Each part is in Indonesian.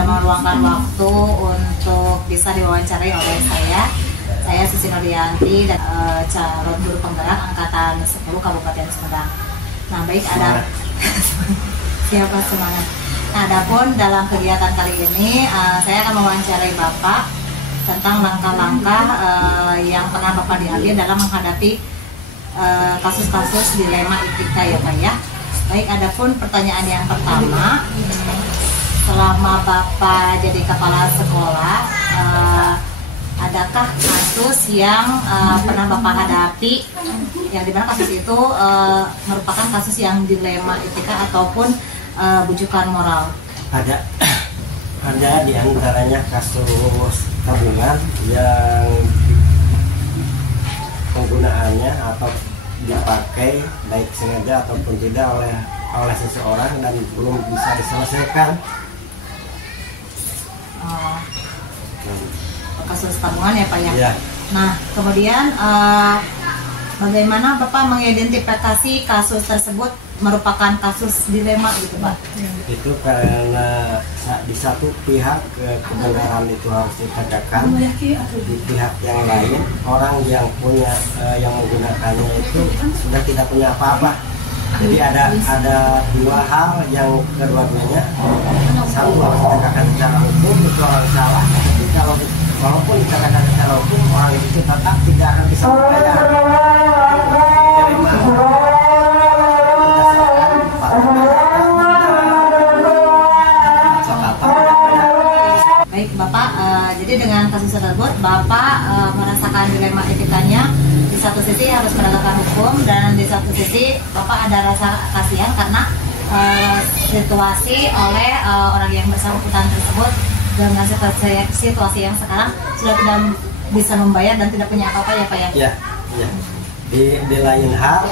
sudah meluangkan waktu untuk bisa diwawancarai oleh saya. Saya Susi Nurdianti dan calon guru penggerak angkatan 10 Kabupaten Sumedang. Nah, baik, ada siapa semangat. Nah, adapun dalam kegiatan kali ini saya akan mewawancarai Bapak tentang langkah-langkah yang pernah Bapak diambil dalam menghadapi kasus-kasus dilema etika ya Pak ya. Baik, adapun pertanyaan yang pertama, selama Bapak jadi kepala sekolah, adakah kasus yang pernah Bapak hadapi yang dimana kasus itu merupakan kasus yang dilema etika ataupun bujukan moral? Ada di antaranya kasus tabungan yang penggunaannya atau dipakai baik sengaja ataupun tidak oleh seseorang dan belum bisa diselesaikan. Kasus tabungan ya Pak ya. Ya. Nah, kemudian bagaimana Bapak mengidentifikasi kasus tersebut merupakan kasus dilema gitu Pak? Itu karena di satu pihak kebenaran itu harus ditegakkan, di pihak yang lain orang yang punya yang menggunakannya itu sudah tidak punya apa-apa. Jadi ada dua hal yang kedua-duanya, satu harus ditegakkan secara hukum, itu orang salah. Tapi kalau walaupun ditegakkan secara hukum, orang itu tetap tidak akan bisa membayar. Baik Bapak, jadi dengan kasus tersebut Bapak merasakan dilema etikanya. Di satu sisi harus menegakkan hukum dan di satu sisi Bapak ada rasa kasihan karena situasi oleh orang yang bersangkutan tersebut dengan situasi yang sekarang sudah tidak bisa membayar dan tidak punya apa-apa ya Pak ya? Ya. Di lain hal,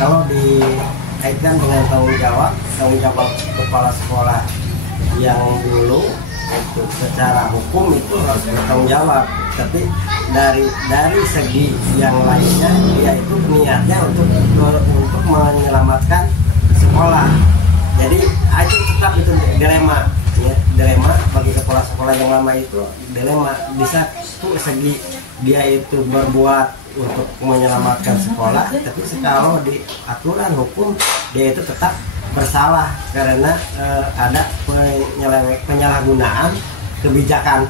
kalau dikaitkan dengan tanggung jawab kepala sekolah yang dulu itu secara hukum itu harus bertanggung jawab, tapi dari segi yang lainnya dia itu niatnya untuk menyelamatkan sekolah. Jadi itu tetap itu dilema ya, dilema bagi kepala sekolah yang lama itu dilema. Di satu segi dia itu berbuat untuk menyelamatkan sekolah, tapi kalau di aturan hukum dia itu tetap bersalah karena ada penyalahgunaan kebijakan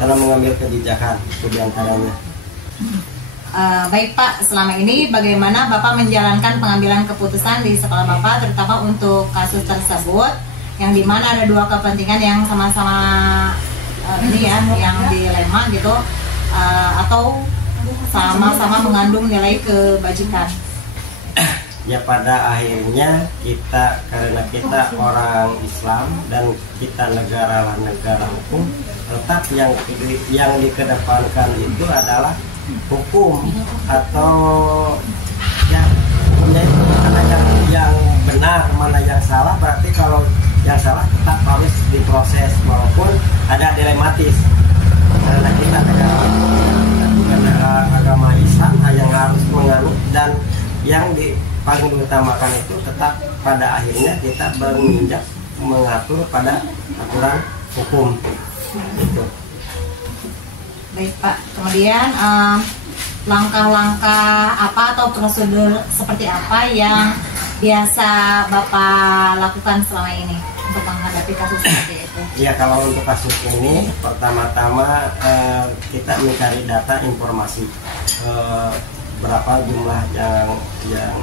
dalam mengambil kebijakan, itu diantaranya. Baik Pak, selama ini bagaimana Bapak menjalankan pengambilan keputusan di sekolah Bapak, terutama untuk kasus tersebut yang dimana ada dua kepentingan yang sama-sama ini ya, yang dilema gitu, atau sama-sama mengandung nilai kebajikan? Ya, pada akhirnya karena kita orang Islam dan kita negara hukum, tetap yang dikedepankan itu adalah hukum atau ya hukumnya itu mana yang benar, mana yang salah. Berarti kalau yang salah tetap harus diproses walaupun ada dilematis karena kita negara agama Islam yang harus menganut dan yang paling diutamakan itu tetap pada akhirnya kita berinjak mengatur pada aturan hukum itu. Baik Pak, kemudian langkah-langkah apa atau prosedur seperti apa yang biasa Bapak lakukan selama ini untuk menghadapi kasus seperti itu? Ya, kalau untuk kasus ini pertama-tama kita mencari data informasi berapa jumlah yang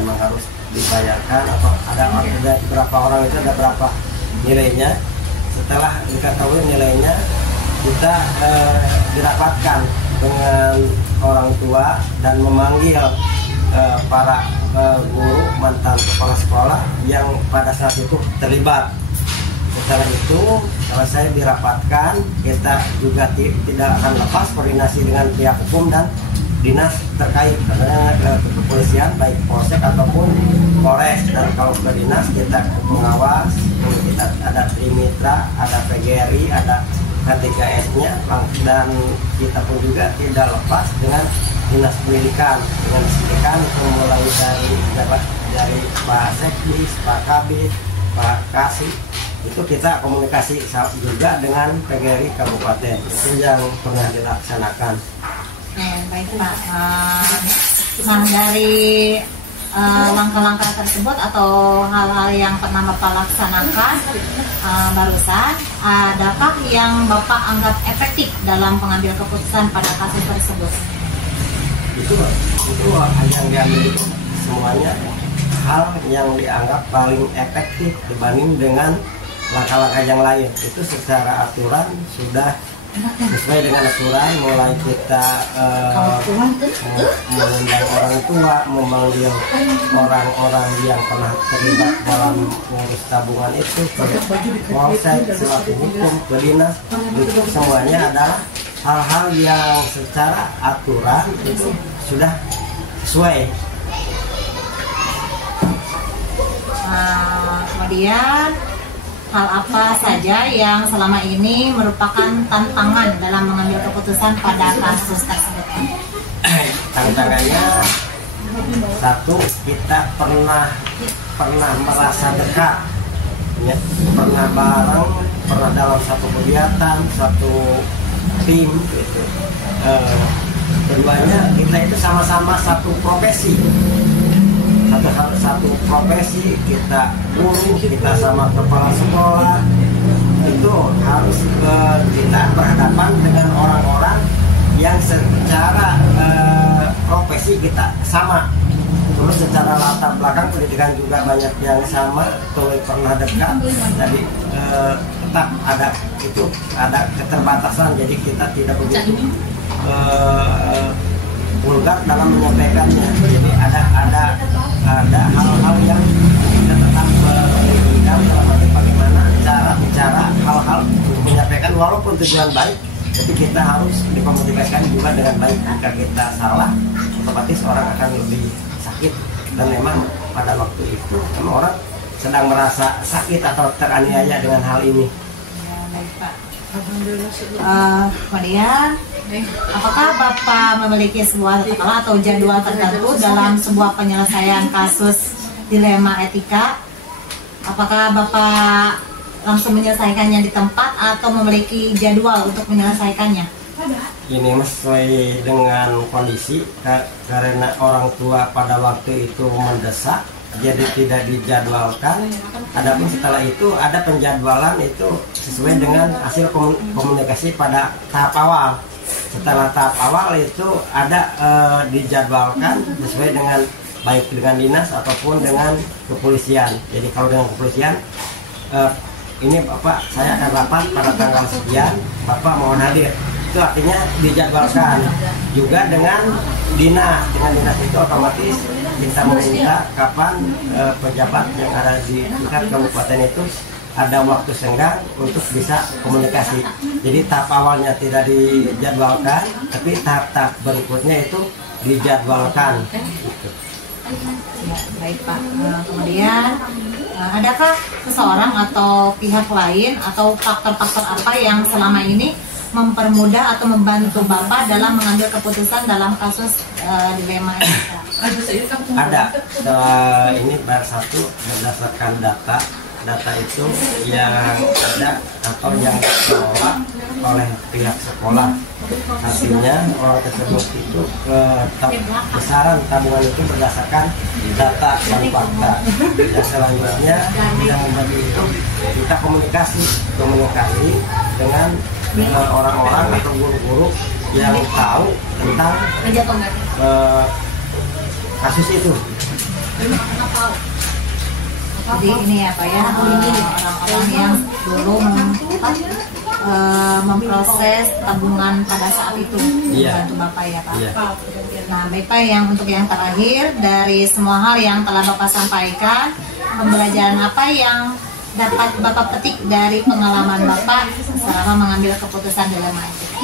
emang harus dibayarkan atau ada berapa orang itu, ada berapa nilainya. Setelah diketahui nilainya, kita dirapatkan dengan orang tua dan memanggil para guru mantan kepala sekolah yang pada saat itu terlibat. Setelah itu selesai dirapatkan, kita juga tidak akan lepas koordinasi dengan pihak hukum dan dinas terkait, karena kepolisian baik polsek ataupun polres, dan kalau ke dinas kita pengawas, kita ada Trimitra, ada PGRI, ada K3S-nya, dan kita pun juga tidak lepas dengan dinas pendidikan, mulai dari Pak Sekdis, Pak Kabid, Pak Kasih, itu kita komunikasi juga dengan PGRI Kabupaten, itu yang pernah dilaksanakan. Baik Pak. Nah dari langkah-langkah tersebut atau hal-hal yang pernah Bapak laksanakan barusan, adakah yang Bapak anggap efektif dalam pengambil keputusan pada kasus tersebut? Itu yang diambil semuanya hal yang dianggap paling efektif dibanding dengan langkah-langkah yang lain. Itu secara aturan sudah sesuai dengan aturan, mulai kita mengundang orang tua, memanggil orang-orang yang pernah terlibat dalam mengurus tabungan itu ke polsek, selaku hukum, ke dinas. Itu semuanya adalah hal-hal yang secara aturan itu sudah sesuai. Kemudian hal apa saja yang selama ini merupakan tantangan dalam mengambil keputusan pada kasus tersebut? Tantangannya satu, kita pernah merasa dekat, ya, pernah bareng, pernah dalam satu kegiatan, satu tim gitu. Keduanya, kita itu sama-sama satu profesi. Satu profesi, kita guru, kita sama kepala sekolah, itu harus kita berhadapan dengan orang-orang yang secara profesi kita sama, terus secara latar belakang pendidikan juga banyak yang sama, pernah dekat, jadi tetap ada keterbatasan, jadi kita tidak begitu vulgar dalam menyampaikannya. Jadi ada hal-hal yang kita tetap berikan dalam arti bagaimana cara bicara hal-hal menyampaikan walaupun tujuan baik, tapi kita harus dikomunikasikan juga dengan baik. Jika kita salah, otomatis orang akan lebih sakit, dan memang pada waktu itu orang sedang merasa sakit atau teraniaya dengan hal ini. Ya, baik Pak. Kemudian apakah Bapak memiliki sebuah skala atau jadwal tertentu dalam sebuah penyelesaian kasus dilema etika? Apakah Bapak langsung menyelesaikannya di tempat atau memiliki jadwal untuk menyelesaikannya? Ini sesuai dengan kondisi, karena orang tua pada waktu itu mendesak, jadi tidak dijadwalkan. Adapun setelah itu ada penjadwalan itu sesuai dengan hasil komunikasi pada tahap awal. Setelah tahap awal itu ada dijadwalkan sesuai dengan baik dengan dinas ataupun dengan kepolisian. Jadi kalau dengan kepolisian, ini Bapak, saya akan rapat pada tanggal sekian, Bapak mohon hadir. Itu artinya dijadwalkan. Juga dengan dinas itu otomatis kita meminta kapan pejabat yang ada di tingkat kabupaten itu ada waktu senggang untuk bisa komunikasi. Jadi tahap awalnya tidak dijadwalkan, tapi tahap-tahap berikutnya itu dijadwalkan. Ya, baik Pak. Kemudian adakah seseorang atau pihak lain atau faktor-faktor apa yang selama ini mempermudah atau membantu Bapak dalam mengambil keputusan dalam kasus dilema etika? Ada. Ini baru satu berdasarkan data itu yang ada atau yang dikelola oleh pihak sekolah. Artinya orang tersebut itu besaran tabungan itu berdasarkan data dan fakta. Dan selanjutnya yang membantu itu kita komunikasi dengan orang-orang atau guru-guru yang tahu tentang kasus itu. Jadi ini ya Pak ya, orang-orang yang dulu memproses tabungan pada saat itu membantu Bapak ya Pak. Nah baik Pak, yang untuk yang terakhir dari semua hal yang telah Bapak sampaikan, pembelajaran apa yang dapat Bapak petik dari pengalaman Bapak selama mengambil keputusan dilema etika?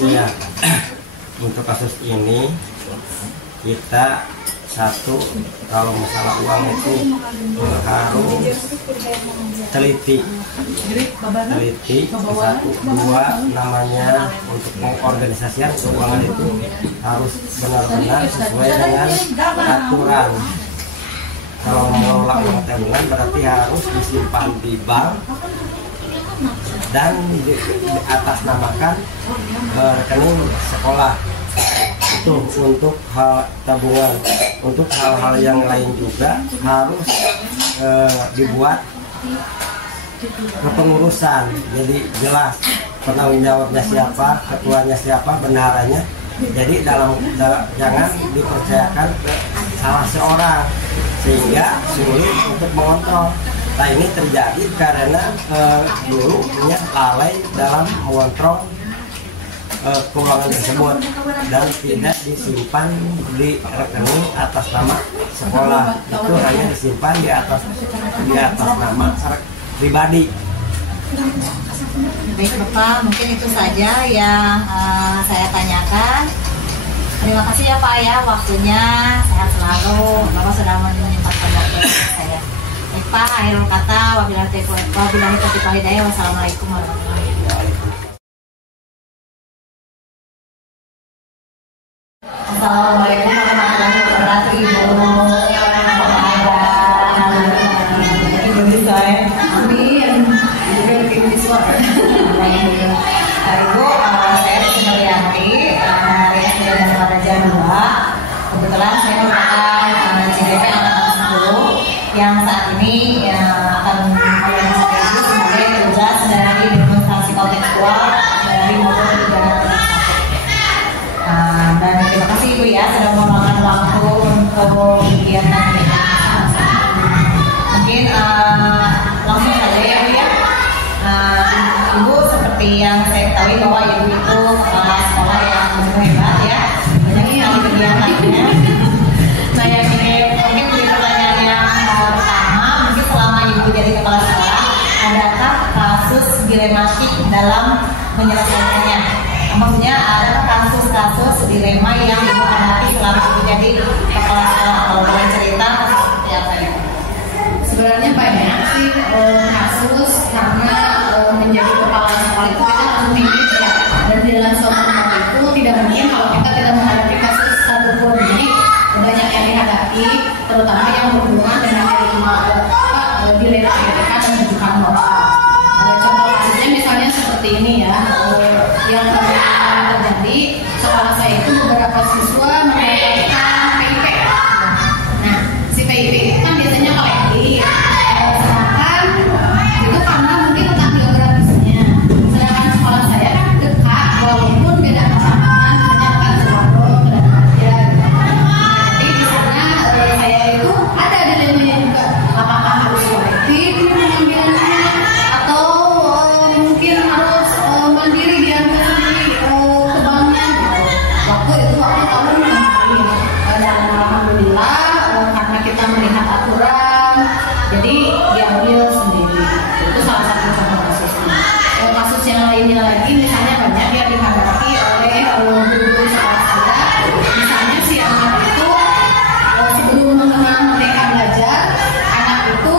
Iya, untuk kasus ini kita satu, kalau masalah uang itu harus teliti. Satu, dua, namanya untuk mengorganisasikan keuangan itu harus benar-benar sesuai dengan aturan. kalau mengelola uang tabungan berarti harus disimpan di bank dan di atas namakan rekening sekolah. Itu untuk hal tabungan. Untuk hal-hal yang lain juga harus dibuat kepengurusan, jadi jelas penanggung jawabnya siapa, ketuanya siapa, bendaharanya. Jadi jangan dipercayakan ke salah seorang sehingga sulit untuk mengontrol. Nah, ini terjadi karena dulu punya lalai dalam mengontrol keuangan tersebut dan tidak disimpan di rekening atas nama sekolah. Itu hanya disimpan di atas nama pribadi. Baik Bapak, mungkin itu saja yang saya tanyakan. Terima kasih ya Pak ya waktunya, sehat selalu. Bapak sudah menyempatkan waktu saya. Baik Pak, akhirul kata, wabillahi taufiq wal hidayah. Wassalamualaikum warahmatullahi wabarakatuh. Assalamualaikum warahmatullahi wabarakatuh. Ibu bisa ya? Amin. Juga bikin visual. Ibu, saya Sinorianti dari SD Dharma Raja 2. Kebetulan saya merupakan CDP angkatan 10 yang saat ini akan memulai masa itu sebagai tugas dari demonstrasi kontekstual dari modul 361. Dan terima kasih Ibu ya sudah meluangkan waktu untuk kegiatan ini. Mungkin langsung saja ya Bu ya. Ibu seperti yang saya ketahui bahwa Ibu itu kepala sekolah yang begitu hebat ya, banyak sekali kegiatannya. Nah yang ini mungkin menjadi pertanyaan yang pertama, mungkin selama Ibu jadi kepala sekolah, adakah kasus dilematik dalam menyelesaikannya? Maksudnya ada kasus-kasus dilema yang Ibu hadapi selama Ibu jadi kepala sekolah? Kalau boleh cerita seperti apa ya? Sebenarnya banyak sih kasus karena menjadi kepala sekolah itu kita harus memilih ya, dan di dalam suatu tempat itu tidak mungkin kalau kita tidak menghadapi kasus satupun. Jadi banyak yang dihadapi, terutama yang berhubungan dengan dilema etika dan rujukan moral. Contoh kasusnya misalnya seperti ini ya, yang terjadi sekolah saya itu beberapa siswa mendapatkan PIP. Nah, si PIP itu kan biasanya kolektif. Sedangkan itu karena mungkin letak geografisnya. Sedangkan sekolah saya kan dekat, walaupun beda kecamatan, hanya kan Cirebon dan aja. Jadi di sana saya itu ada dilemanya juga. Apakah harus kolektif pengambilannya atau mungkin harus mandiri diambil sendiri ke banknya gitu. Waktu tahun kemarin dan alhamdulillah karena kita melihat aturan jadi diambil sendiri. Itu salah satu contoh kasusnya. Kasus yang lainnya lagi misalnya banyak yang dihadapi oleh guru-guru sekolah saya. Misalnya si anak itu sebelum mengenal mereka belajar, anak itu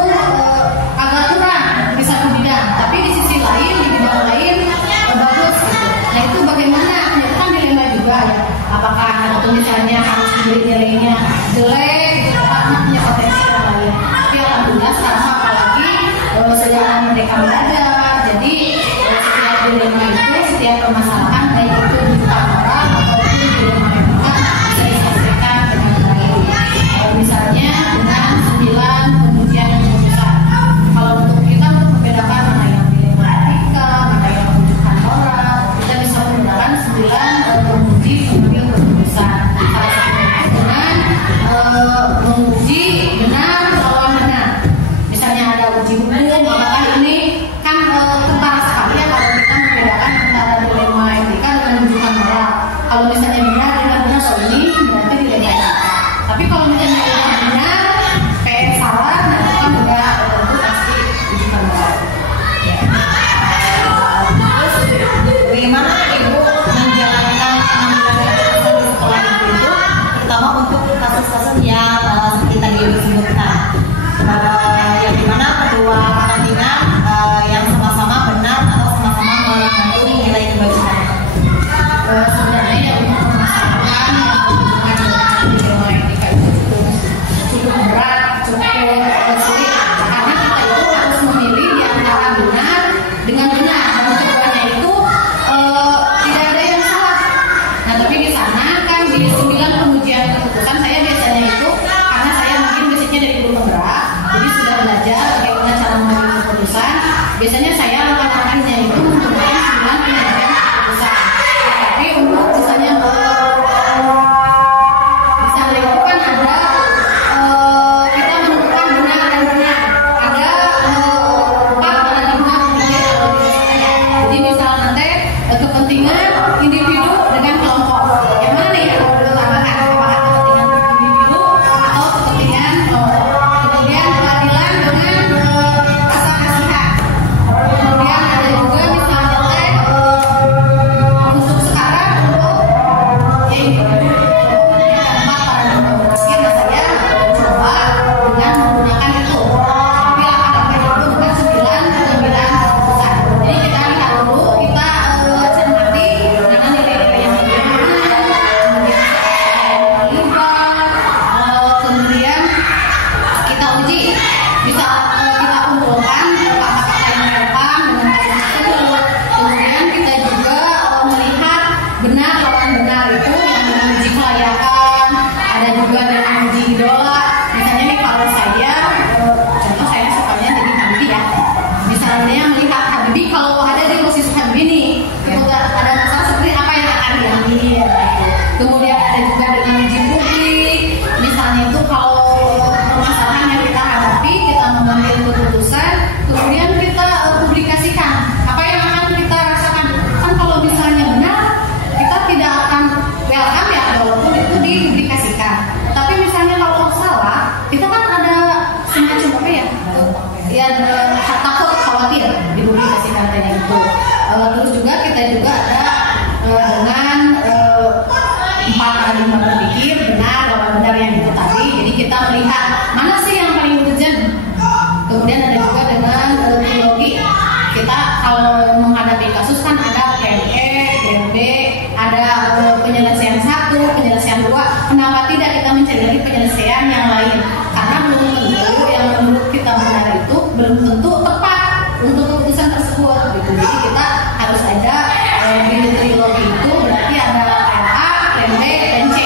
agak kurang di satu bidang, tapi di sisi lain di bidang lain bagus gitu. Nah itu bagaimana? Itu kan dilema juga ya. Apakah anak itu misalnya harus nilainya jelek gitu, karena punya potensi yang lain. Tapi alhamdulillah sekarang apalagi sejarah mereka belajar. Jadi setiap dilema itu, setiap permasalahan baik itu rujukan orang ataupun dilema etika bisa diselesaikan dengan baik. Misalnya dengan 9 pengujian yang besar. Kalau untuk kita untuk membedakan mana yang dilema etika, mana yang rujukan orang, kita bisa menggunakan 9 penguji pengambil keputusan. Salah satunya dengan menguji benar lawan benar. Misalnya ada uji hukum, apakah ini kan kentara sekali ya kalau kita membedakan antara dilema etika dengan rujukan moral. Kalau misalnya benar dengan benar, so ini berarti dilema etika. Tapi kalau misalnya benar, PS salah, nah itu kan udah tentu pasti rujukan moral. Bagaimana Ibu menjalankan pengambilan keputusan di sekolah Ibu itu, terutama untuk kasus-kasus yang seperti tadi Ibu sebutkan, yang dimana kedua kepentingan yang sama-sama benar atau sama-sama mengandung nilai kebajikan? Sebenarnya yang untuk permasalahan yang berhubungan dengan dilema etika itu cukup berat, cukup Terus juga kita juga ada dengan 4 paradigma berpikir, benar, lawan benar yang itu tadi. Jadi kita melihat mana sih yang paling urgent. Kemudian ada juga dengan trilogi. Kita kalau menghadapi kasus kan ada plan E, plan B, ada penyelesaian 1, penyelesaian 2. Kenapa tidak kita mencari lagi penyelesaian yang lain? Karena belum tentu yang menurut kita benar itu belum tentu tepat untuk keputusan tersebut. Gitu. Jadi kita harus ada di trilogi itu berarti ada plan A, plan B, plan C.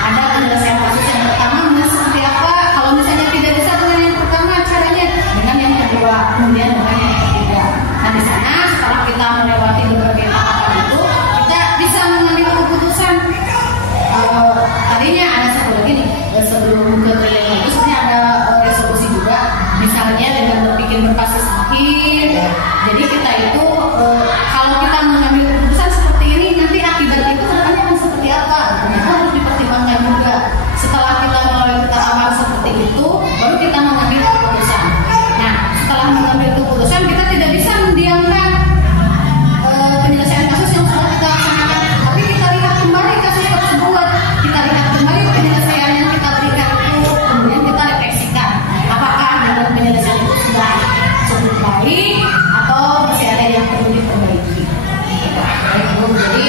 Ada penyelesaian kasus yang pertama seperti apa? Kalau misalnya tidak bisa dengan yang pertama, caranya dengan yang kedua, kemudian dengan yang ketiga. Nah di sana setelah kita melewati berbagai tahapan itu, kita bisa mengambil keputusan. Tadinya ada satu lagi nih, sebelum ke trilogi itu sebenarnya ada resolusi juga, misalnya dengan berpikir berbasis akhir. Jadi kita itu kalau kita mengambil keputusan seperti ini, nanti akibatnya itu kedepannya akan seperti apa? Nah, itu harus dipertimbangkan juga. Setelah kita melalui tahapan seperti itu, baru kita mengambil keputusan. Nah, setelah mengambil keputusan, kita tidak bisa mendiamkan penyelesaian kasus yang sudah kita laksanakan, tapi kita lihat kembali kasus tersebut, kita lihat kembali penyelesaian yang kita berikan itu, kemudian kita refleksikan apakah dengan penyelesaian itu sudah cukup baik atau masih ada yang perlu diperbaiki. Baik Bu, jadi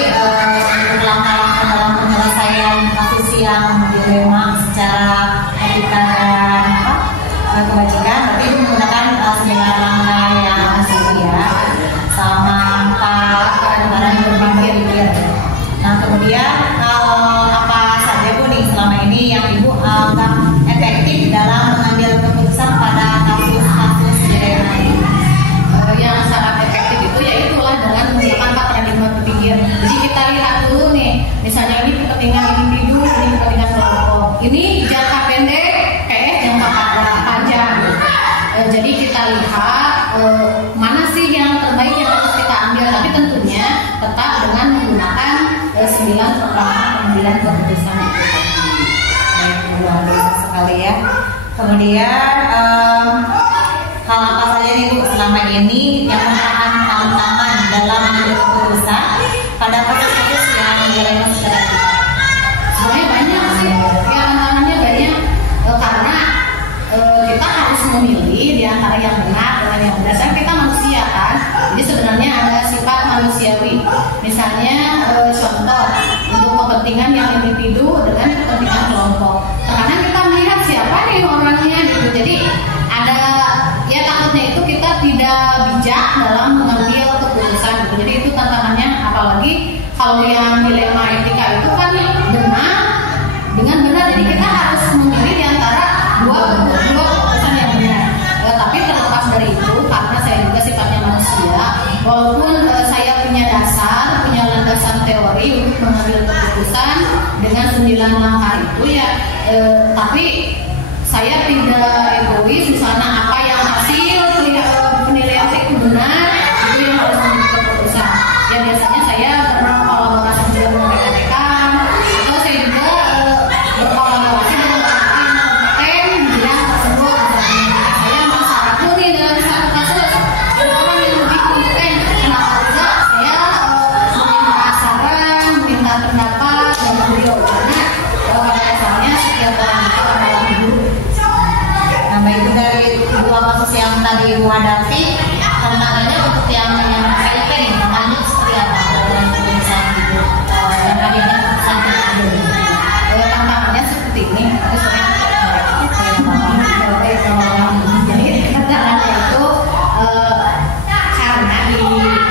langkah-langkah dalam penyelesaian kasus yang dilema secara etika dan kebajikan, tapi Ibu menggunakan 9 langkah yang asli ya, sama 4 paradigma berpikir gitu ya. Nah kemudian apa saja Bu nih selama ini yang Ibu anggap efektif dalam mengambil keputusan pada kasus-kasus dilema ini? Yang sangat efektif itu yaitulah dengan menggunakan 4 paradigma berpikir. Jadi kita lihat dulu nih, misalnya ini kepentingan individu, ini kepentingan kelompok, ini jangka pendek, jangka panjang. Jadi kita lihat mana sih yang terbaik yang harus kita ambil, tapi tentunya tetap dengan menggunakan 9 langkah pengambilan keputusan itu tadi. Luar biasa sekali ya. Kemudian hal apa saja nih Bu selama ini yang merupakan tantangan dalam mengambil keputusan pada kasus-kasus yang dilema secara etika? Sebenarnya banyak sih, ya tantangannya banyak karena kita harus memilih di antara yang benar dengan yang benar. Saya kita manusia kan, jadi sebenarnya ada sifat manusiawi. Misalnya contoh untuk kepentingan yang individu dengan kepentingan kelompok. Terkadang kita melihat siapa nih orangnya gitu. Jadi ada ya takutnya itu kita tidak bijak dalam mengambil keputusan gitu. Jadi itu tantangannya, apalagi kalau yang dilema etika itu kan benar dengan benar. Jadi kita harus memilih di antara dua keputusan yang benar. Tapi terlepas dari itu, karena saya juga sifatnya manusia, walaupun saya punya landasan teori untuk mengambil keputusan dengan 9 langkah itu ya, tapi saya tidak egois. Misalnya apa yang hasil penilaian saya itu benar, itu yang harus menjadi keputusan. Ya biasanya saya berkolaborasi juga dengan rekan-rekan, atau saya juga berkolaborasi dengan orang yang kompeten di bidang tersebut. Saya merasa ragu nih dalam satu kasus, ada orang yang lebih kompeten. Kenapa tidak saya meminta saran, meminta pendapat dari beliau, karena pada dasarnya setiap orang itu adalah guru. Nah baik, itu dari 2 kasus yang tadi Ibu hadapi, tantangannya untuk yang KIP nih, tantangannya seperti apa dalam keputusan Ibu yang akhirnya keputusan Ibu? Tantangannya seperti ini. Jadi tantangannya itu karena di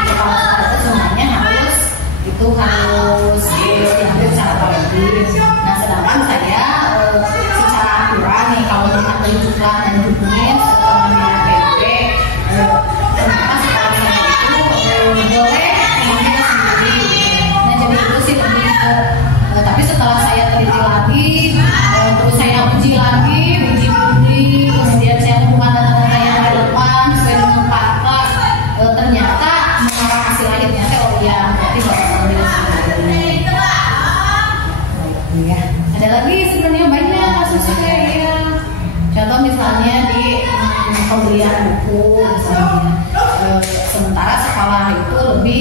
kepala sekolah itu semuanya harus diambil secara kolektif. Nah sedangkan saya secara aturan nih, kalau melihat dari jumlah dan jumlahnya pengambilan PP, kenapa sekolah saya itu boleh mengambil sendiri. Nah jadi itu sih lebih tapi setelah saya teliti lagi, terus saya uji lagi, kemudian saya menemukan data-data yang relevan sesuai dengan 4 kelas, ternyata mengarah hasil akhirnya oh ya berarti bapak ambil sendiri. Ya. Ada lagi sebenarnya banyak kasusnya ya. Contoh misalnya di pembelian buku misalnya, sementara sekolah itu lebih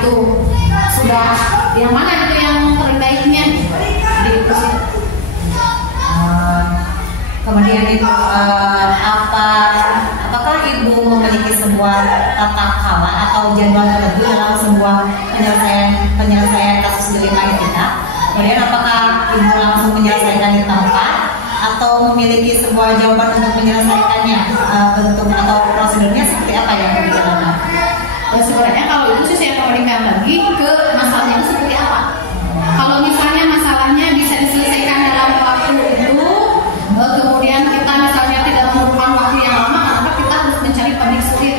itu sudah yang mana itu yang terbaiknya gitu sih. Kemudian itu apakah Ibu memiliki sebuah tata kelola atau jadwal tertentu dalam sebuah penyelesaian kasus delima etika? Kemudian apakah Ibu langsung menyelesaikan di tempat atau memiliki sebuah jawaban untuk menyelesaikannya? Bentuk atau prosedurnya seperti apa yang dijalankan? Sebenarnya kalau itu sih saya kembalikan lagi ke masalahnya itu seperti apa. Kalau misalnya masalahnya bisa diselesaikan dalam waktu itu, kemudian kita misalnya tidak memerlukan waktu yang lama, maka kita harus mencari public sulit.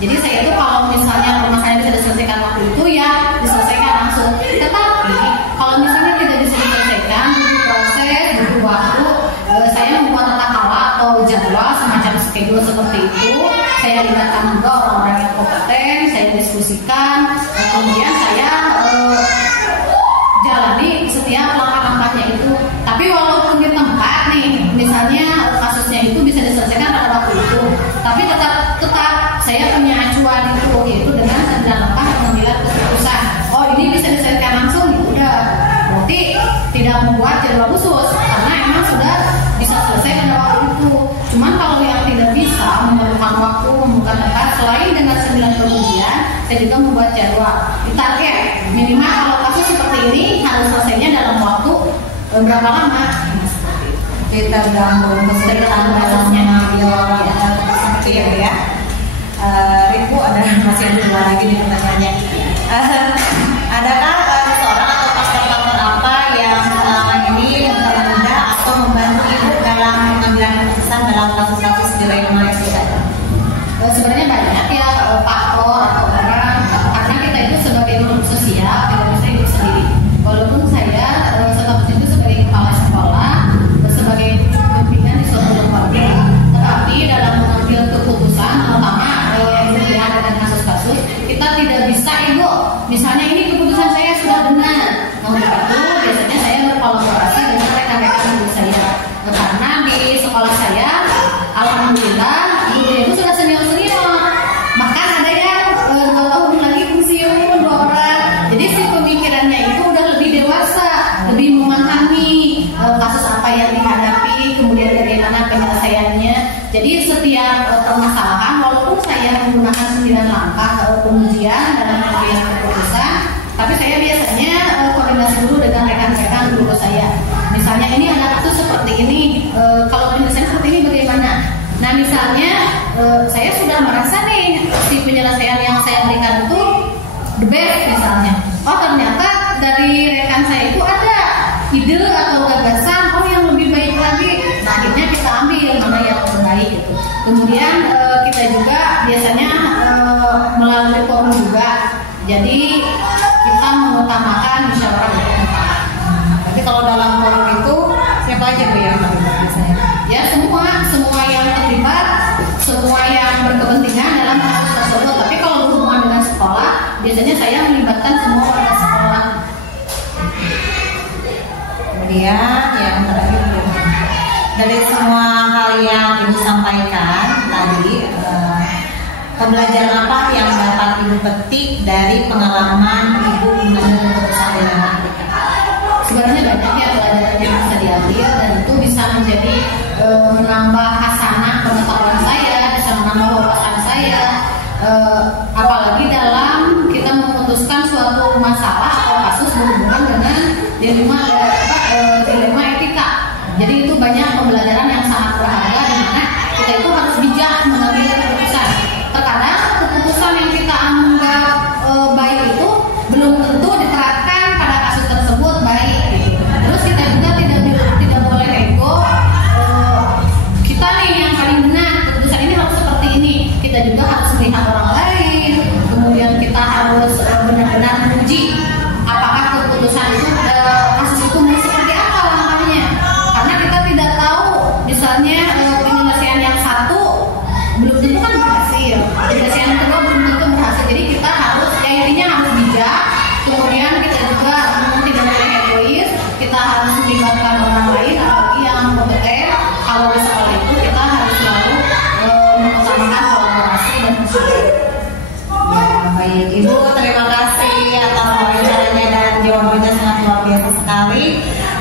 Jadi saya itu kalau misalnya permasalahan bisa diselesaikan waktu itu ya diselesaikan langsung. Tetapi kalau misalnya tidak bisa diselesaikan, butuh proses, butuh waktu, saya membuat tata kelola atau jadwal semacam schedule seperti itu. Saya libatkan juga orang-orang yang kompeten, saya diskusikan, kemudian saya jalani setiap langkah-langkahnya itu. Tapi walaupun di tempat nih, misalnya kasusnya itu bisa diselesaikan pada waktu itu, tapi tetap saya punya acuan itu, yaitu dengan 9 langkah pengambilan keputusan. Oh ini bisa diselesaikan langsung, ya udah. Berarti tidak membuat jadwal khusus, karena emang sudah bisa selesai pada waktu itu. Cuman kalau yang tidak bisa memerlukan waktu, memerlukan tempat, selain dengan 9 kemudian, saya juga membuat jadwal. Ditarget minimal kalau kasus seperti ini harus selesainya dalam waktu berapa lama? Kita gabung kesulitan kasusnya seperti itu ya. Ibu ada masih ada dua lagi di pertanyaannya. Adakah seseorang atau faktor-faktor apa yang selama ini mempermudah atau membantu Ibu dalam mengambil keputusan dalam kasus-kasus delima etika? Sebenarnya banyak ya faktor atau orang, karena kita itu sebagai makhluk sosial tidak bisa hidup sendiri. Walaupun saya statusnya itu sebagai kepala sekolah, sebagai pimpinan di suatu lembaga, tetapi dalam mengambil keputusan, terutama yang berkaitan dengan kasus-kasus, kita tidak bisa ego. Misalnya ini keputusan saya sudah benar, untuk itu biasanya saya berkolaborasi dengan rekan-rekan guru saya. Karena di sekolah saya, alhamdulillah, guru itu sudah senior-senior. Bahkan ada yang 2 tahun lagi pensiun, 2 orang. Jadi si pemikirannya itu udah lebih dewasa, lebih memahami kasus apa yang dihadapi, kemudian bagaimana penyelesaiannya. Jadi setiap permasalahan, walaupun saya menggunakan 9 langkah pengujian dalam mengambil keputusan, tapi saya biasanya koordinasi dulu dengan rekan-rekan guru saya. Misalnya ini ada kasus seperti ini, kalau penyelesaian seperti ini bagaimana? Nah misalnya saya sudah merasa nih si penyelesaian yang saya berikan itu the best misalnya. Oh ternyata dari rekan saya itu ada ide atau gagasan yang lebih baik lagi. Nah akhirnya kita ambil mana yang terbaik gitu. Kemudian kita juga biasanya melalui forum juga. Jadi kita mengutamakan musyawarah mufakat. Tapi kalau dalam forum itu siapa aja Bu yang terlibat biasanya? Ya semua yang terlibat, semua yang berkepentingan dalam kasus tersebut. Tapi kalau berhubungan dengan sekolah, biasanya saya melibatkan semua warga sekolah. Kemudian yang terakhir Bu, dari semua hal yang Ibu sampaikan tadi, pembelajaran apa yang dapat Ibu petik dari pengalaman Ibu mengambil keputusan delima etika? Sebenarnya banyak ya pelajaran yang bisa diambil, dan itu bisa menjadi menambah hasanah pengetahuan saya, bisa menambah wawasan saya, apalagi dalam kita memutuskan suatu masalah atau kasus berhubungan dengan dilema etika. Jadi itu banyak pembelajaran yang sangat berharga, di mana kita itu harus bijak mengambil keputusan. Terkadang keputusan yang kita anggap baik itu belum tentu diterapkan pada kasus tersebut baik. Gitu. Terus kita juga tidak boleh ego. Kita nih yang paling benar, keputusan ini harus seperti ini. Kita juga harus melihat orang lain. Kemudian kita harus benar-benar menguji apakah keputusan itu kasus itu mau seperti apa langkahnya. Karena kita tidak tahu, misalnya penyelesaian yang satu belum tentu kan berhasil, penyelesaian yang kedua belum tentu berhasil. Jadi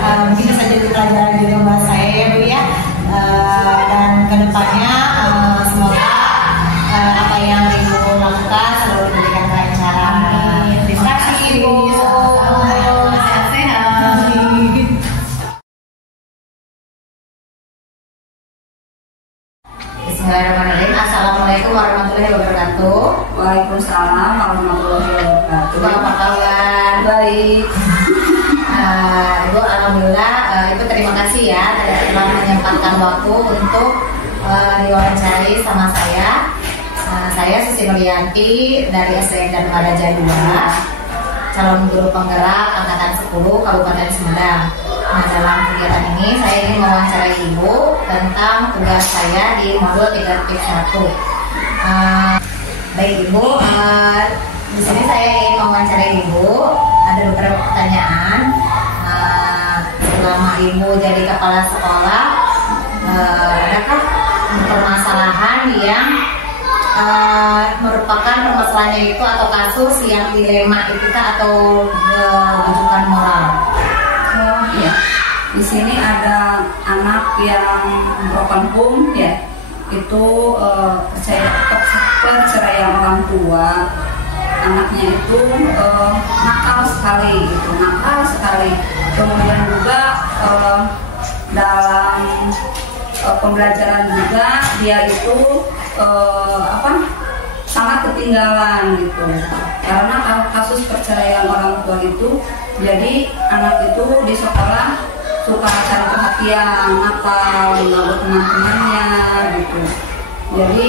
mungkin bisa jadi pelajaran juga buat saya ya Bu ya. Dan kedepannya semoga apa yang Ibu lakukan selalu diberikan kelancaran. Terima kasih Ibu. Bismillahirrahmanirrahim. Assalamualaikum warahmatullahi wabarakatuh. Waalaikumsalam warahmatullahi wabarakatuh. Ibu apa kabar? Baik. Ibu alhamdulillah, Ibu terima kasih ya telah menyempatkan waktu untuk diwawancarai sama saya. Saya Susi Nuryanti dari SDN Dharma Raja 2, calon guru penggerak angkatan 10 Kabupaten Sumedang. Nah, dalam kegiatan ini saya ingin mewawancarai Ibu tentang tugas saya di modul 3.1. Baik Ibu, di sini saya ingin mewawancarai Ibu. Ada beberapa pertanyaan. Selama Ibu jadi kepala sekolah, adakah permasalahan yang merupakan permasalahannya itu atau kasus yang dilema etika atau rujukan moral? Oh ya, di sini ada anak yang broken home ya, itu perceraian orang tua. Anaknya itu nakal sekali, gitu, nakal sekali. Kemudian juga dalam pembelajaran juga dia itu sangat ketinggalan gitu. Karena kasus perceraian orang tua itu, jadi anak itu di sekolah suka cari perhatian, nakal, mengganggu teman-temannya gitu. Jadi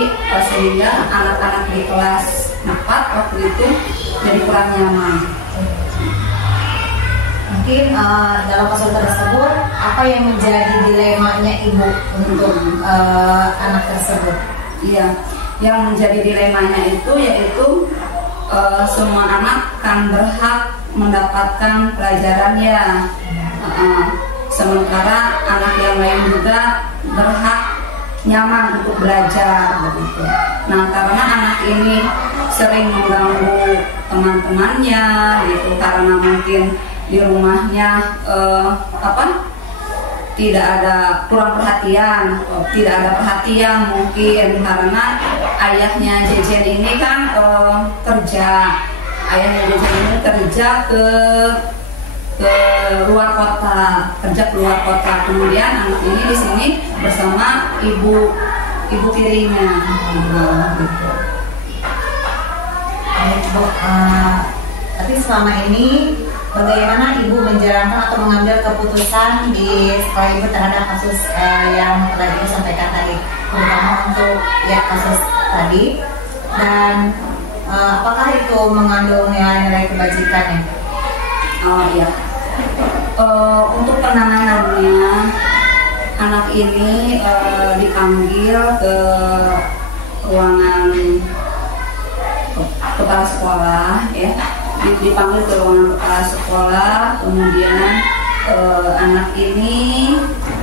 sehingga anak-anak di kelas 4 waktu itu jadi kurang nyaman. Mungkin dalam kasus tersebut apa yang menjadi dilemanya Ibu untuk anak tersebut? Iya, yang menjadi dilemanya itu yaitu semua anak kan berhak mendapatkan pelajarannya, sementara anak yang lain juga berhak nyaman untuk belajar begitu. Nah, karena anak ini sering mengganggu teman-temannya gitu, karena mungkin di rumahnya tidak ada kurang perhatian, tidak ada perhatian mungkin karena ayahnya Jejen ini kan kerja, ayahnya Jejen ini kerja ke luar kota, kerja ke luar kota. Kemudian anak ini di sini bersama ibu tirinya, gitu. Ibu, tapi selama ini bagaimana Ibu menjalankan atau mengambil keputusan di sekolah Ibu terhadap kasus yang telah Ibu sampaikan tadi, terutama untuk ya kasus tadi, dan apakah itu mengandung nilai-nilai kebajikannya? Oh iya. Untuk penanganannya, anak ini dipanggil ke ruangan kepala sekolah ya, dipanggil ke ruangan kepala sekolah. Kemudian anak ini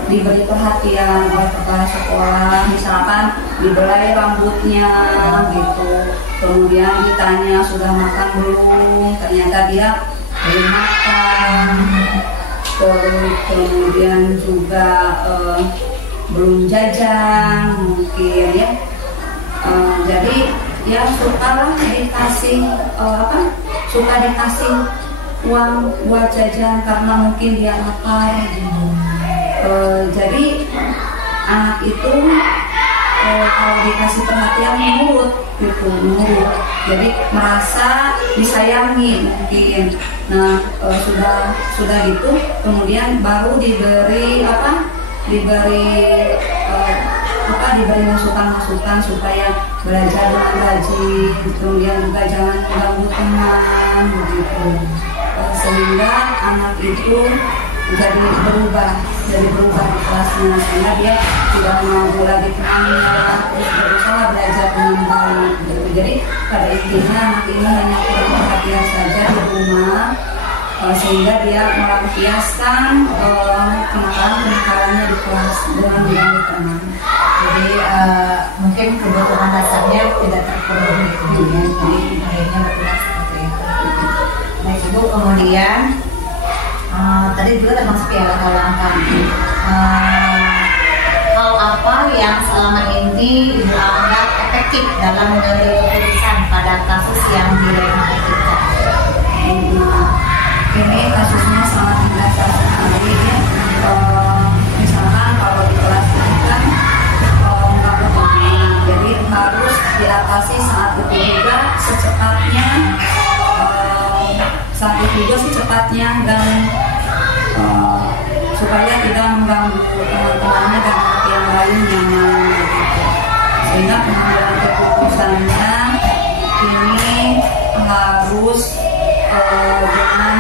diberi perhatian oleh kepala sekolah, misalkan dibelai rambutnya gitu, kemudian ditanya sudah makan belum, ternyata dia belum makan, kemudian juga belum jajan mungkin ya. Jadi ya suka dikasih suka dikasih uang buat jajan karena mungkin dia lapar gitu. Jadi anak itu kalau dikasih perhatian nurut gitu, nurut. Jadi merasa disayangi mungkin. Nah sudah gitu, kemudian baru diberi diberi masukan supaya belajar dengan rajin, kemudian juga jangan mengganggu teman begitu, sehingga anak itu jadi berubah di kelasnya, sehingga dia tidak mengganggu lagi temannya, terus berusaha belajar dengan baik gitu. Jadi pada intinya anak ini hanya kurang perhatian saja di rumah, sehingga dia melampiaskan kenakalan-kenakalannya di kelas dengan mengganggu teman. Jadi mungkin kebutuhan dasarnya tidak terpenuhi, kemudian jadi akhirnya bertindak seperti itu. Baik Ibu, kemudian Tadi juga termasuk ya langkah-langkah hal apa yang selama ini Ibu anggap efektif dalam mengambil keputusan pada kasus yang dilema etika? Ini kasusnya sangat mendasar sekali ya. Misalkan kalau di kelas ini kan nggak berhubungan, jadi harus diatasi saat itu juga secepatnya, dan supaya tidak mengganggu teman-temannya dan anak yang lain nyaman gitu. Sehingga pengambilan keputusannya ini harus dengan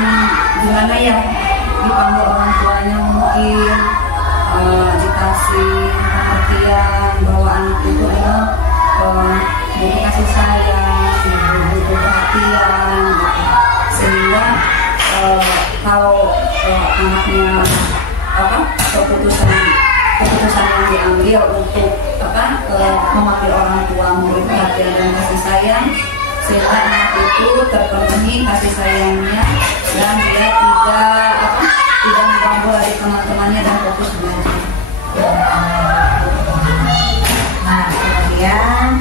gimana ya, dipanggil orang tuanya mungkin, dikasih pengertian bahwa anak itu butuh kasih sayang, butuh perhatian gitu. Sehingga kalau anaknya keputusan yang diambil untuk memanggil orang tua memberi perhatian dan kasih sayang, sehingga anak itu terpenuhi kasih sayangnya dan dia tidak mengganggu dari teman-temannya dan fokus belajar. Nah, kemudian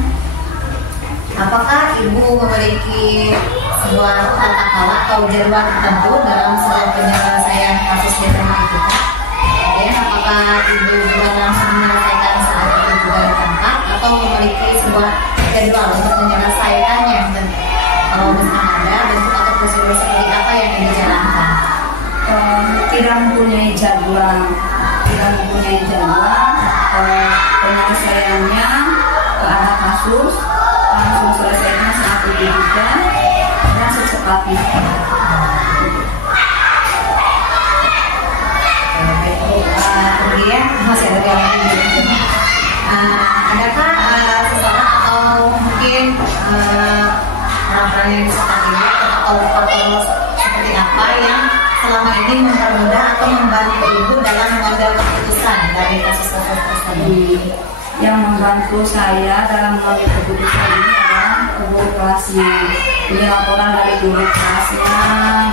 apakah Ibu memiliki sebuah tata cara atau jadwal tertentu dalam sebuah penyelesaian kasus dilema etika? Kemudian apakah Ibu juga langsung menyelesaikan saat itu juga di tempat atau memiliki sebuah jadwal untuk menyelesaikannya, dan kalau misalkan ada bentuk atau prosedur seperti apa yang dijalankan? Tidak mempunyai jadwal, penyelesaiannya ada kasus langsung selesaikan saat itu juga dan secepatnya. Kemudian masih ada yang lain. Adakah seseorang atau mungkin orang-orang yang seperti ini atau faktor seperti apa yang selama ini mempermudah atau membantu Ibu dalam mengambil keputusan dari kasus-kasus tersebut? Yang membantu saya dalam mengambil keputusan ini adalah guru kelasnya. Ini laporan dari guru kelasnya,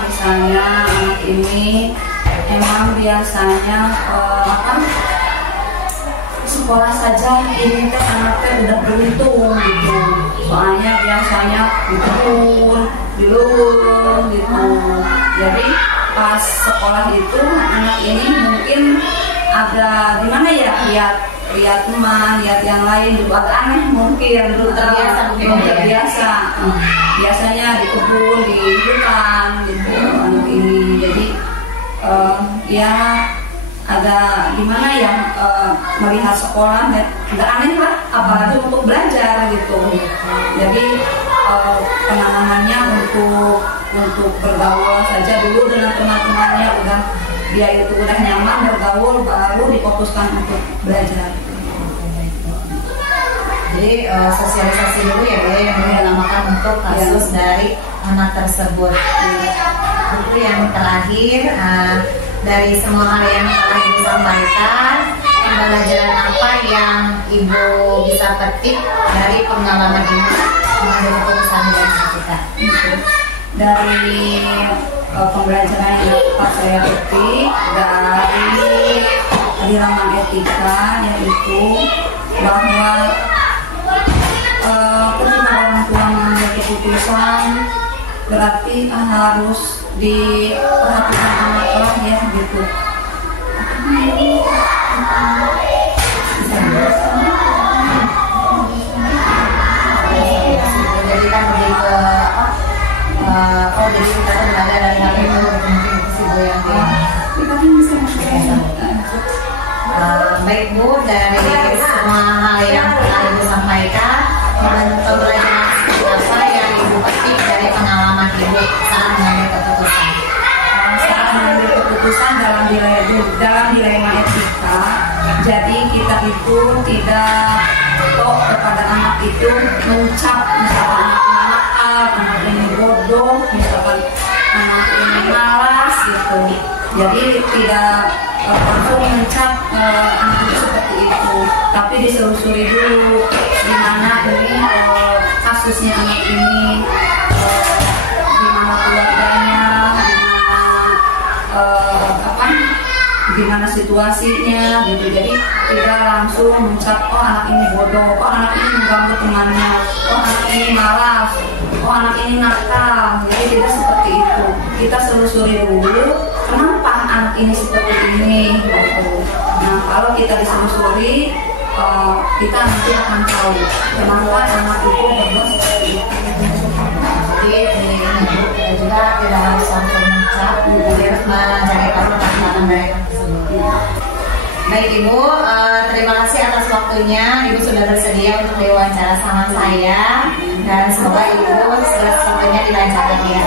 misalnya anak ini emang biasanya sekolah saja ini teh anaknya udah beruntung gitu, soalnya biasanya dilun gitu. Jadi pas sekolah itu anak ini mungkin agak gimana ya, lihat teman, lihat yang lain juga agak aneh mungkin, terbiasa. Biasanya di kebun, di hutan gitu anak ini. Jadi ya agak gimana ya, melihat sekolah agak aneh lah, apalagi untuk belajar gitu. Jadi penanganannya untuk bergaul saja dulu dengan teman-temannya, udah dia itu udah nyaman bergaul, baru difokuskan untuk belajar. Jadi sosialisasi dulu ya Bu yang diutamakan untuk kasus dari anak tersebut. Itu yang terakhir, dari semua hal yang telah Ibu sampaikan, pembelajaran apa yang Ibu bisa petik dari pengalaman Ibu mengambil keputusan dari kita? Dari pembelajaran yang dapat saya petik dari halaman etika, yaitu bahwa ketika orang tua mengambil keputusan berarti harus diperhatikan anak lah ya gitu. Jadi kan lebih ke apa? Jadi kita belajar dari hal itu, mungkin itu sih Bu yang baik Bu, dari semua hal yang telah Ibu sampaikan, pembelajaran apa yang Ibu petik dari pengalaman Ibu saat mengambil keputusan? Saat mengambil keputusan dalam dilema etika, jadi kita itu tidak kepada anak itu mencap, misalkan anak ini bodoh, misalkan anak ini malas gitu. Jadi tidak langsung mencap anak itu seperti itu, tapi diselusuri dulu di mana ini kasusnya anak ini, di mana keluarganya, di mana situasinya gitu. Jadi tidak langsung mencap oh anak ini bodoh, oh anak ini mengganggu temannya, oh anak ini malas, oh anak ini nakal. Jadi tidak seperti itu. Kita selusuri dulu kenapa anak ini seperti ini gitu. Nah kalau kita diselusuri kita nanti akan tahu kenapa anak itu berbuat seperti itu. Jadi kita juga tidak harus langsung mencap, harus mencari tahu latar mereka tersebut. Baik Ibu, terima kasih atas waktunya. Ibu sudah bersedia untuk diwawancara sama saya, dan semoga Ibu segala sesuatunya dilancarkan ya.